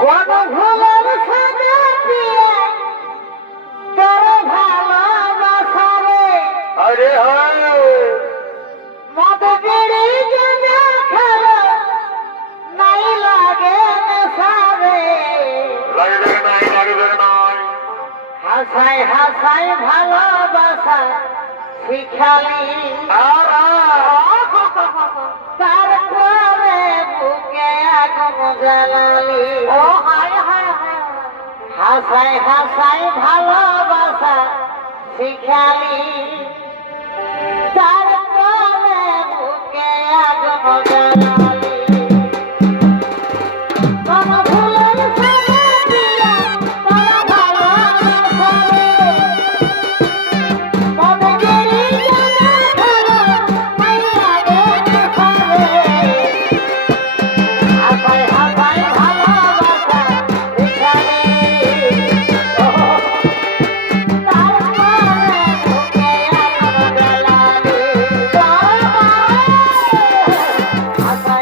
কোন ভুলের সাজা দিয়ে তোর ভালোবাসা রে আরে হয় মদ বিড়ি জেনে খেলো নাই লাগে নেশা রে লাগবে নাই লাগবে নাই হাসাই হাসাই ভালোবাসা শিখালি তারপরে বুকে আগুন জ্বালালি ও হায় হায় হায় হাসাই হাসাই ভালোবাসা শিখালি তারপরে বুকে আগুন জ্বালালি কোন ভুলের সাজা দিয়া তোর ভালোবাসা রে মদ বিড়ি জেনে খেলো নাই লাগে নেশা রে হাসাই হাসাই ভালোবাসা শিখালি তারপরে বুকে আগুন জ্বালালি হাসাই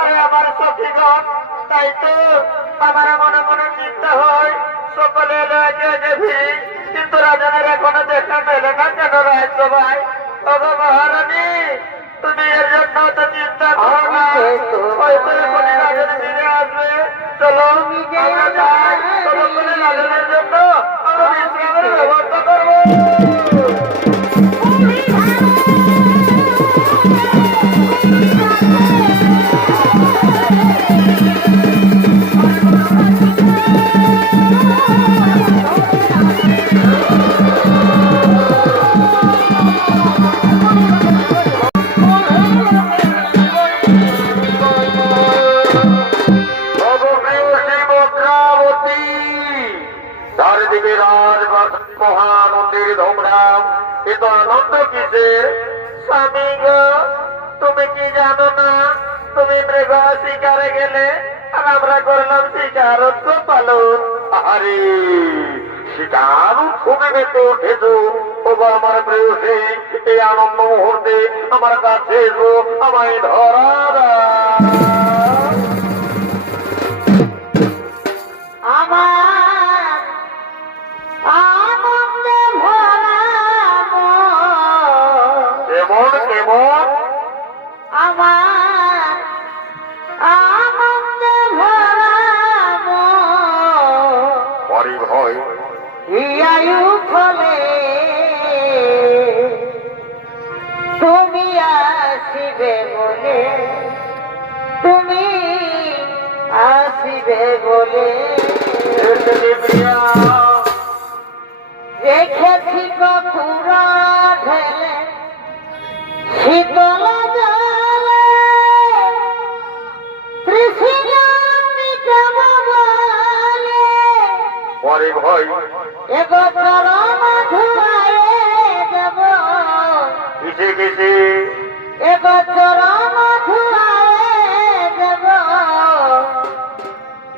আরে আমার সখীগণ, তাই তো আমার মনে মনে চিন্তা হয় সকলে এলো একে একে ভিড়, কিন্তু রাজনের এখনো দেখা মেলে না কেন রাজ্য ভাই? ওগো মহারানী, তুমি এর জন্য তো চিন্তা করো না, হয়তো এখনই রাজন ফিরে আসবে। চলো আমরা যাই, ততক্ষণে রাজনের জন্য আমরা বিশ্রামের ব্যবস্থা করবো। চারিদিকে রাজপথ মহানন্দের ধুমধাম, এ তো আনন্দ কিসের? স্বামী গো, তুমি কি জানো না তুমি মৃগ শিকারে গেলে আর আমরা করলাম শিকারত্ব পালন? আরে শিকার উৎসবে মেতে উঠেছো। ও গো আমার প্রেয়সী, এই আনন্দ মুহূর্তে আমার কাছে এসো, আমায় ধরা দাও। আমার আনন্দে ভরা মন, কেমন কেমন আমার আনন্দে ভরা মন, পরি ভয় হিয়ায়ু ফলে তুমি আসিবে বলে, তুমি আসিবে বলে রেখেছি কপুরা ঢেলে শীতল জলে, তৃষ্ণা মিটাব বলে পরি ভয় এবছর মধুয়ায় দেব, কিসে কিসে এবছর মধুয়ায় দেব,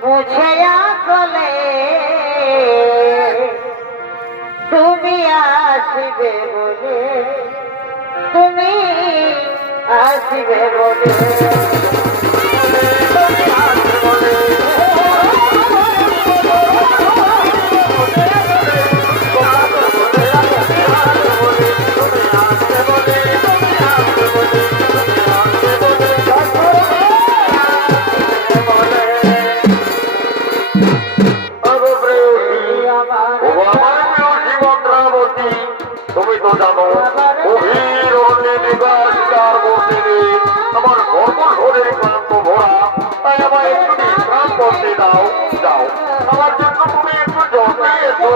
মুছে আসলে তুমি আসিবে বলে, তুমি আসিবে বলে। তুমি তো জানো গভীর শিকার করতে আমার সর্বশরীর ক্লান্ত ভরা, তাই আমায় একটু বিশ্রাম করতে দাও। যাও, আমার জন্য তুমি একটু জল নিয়ে এসো।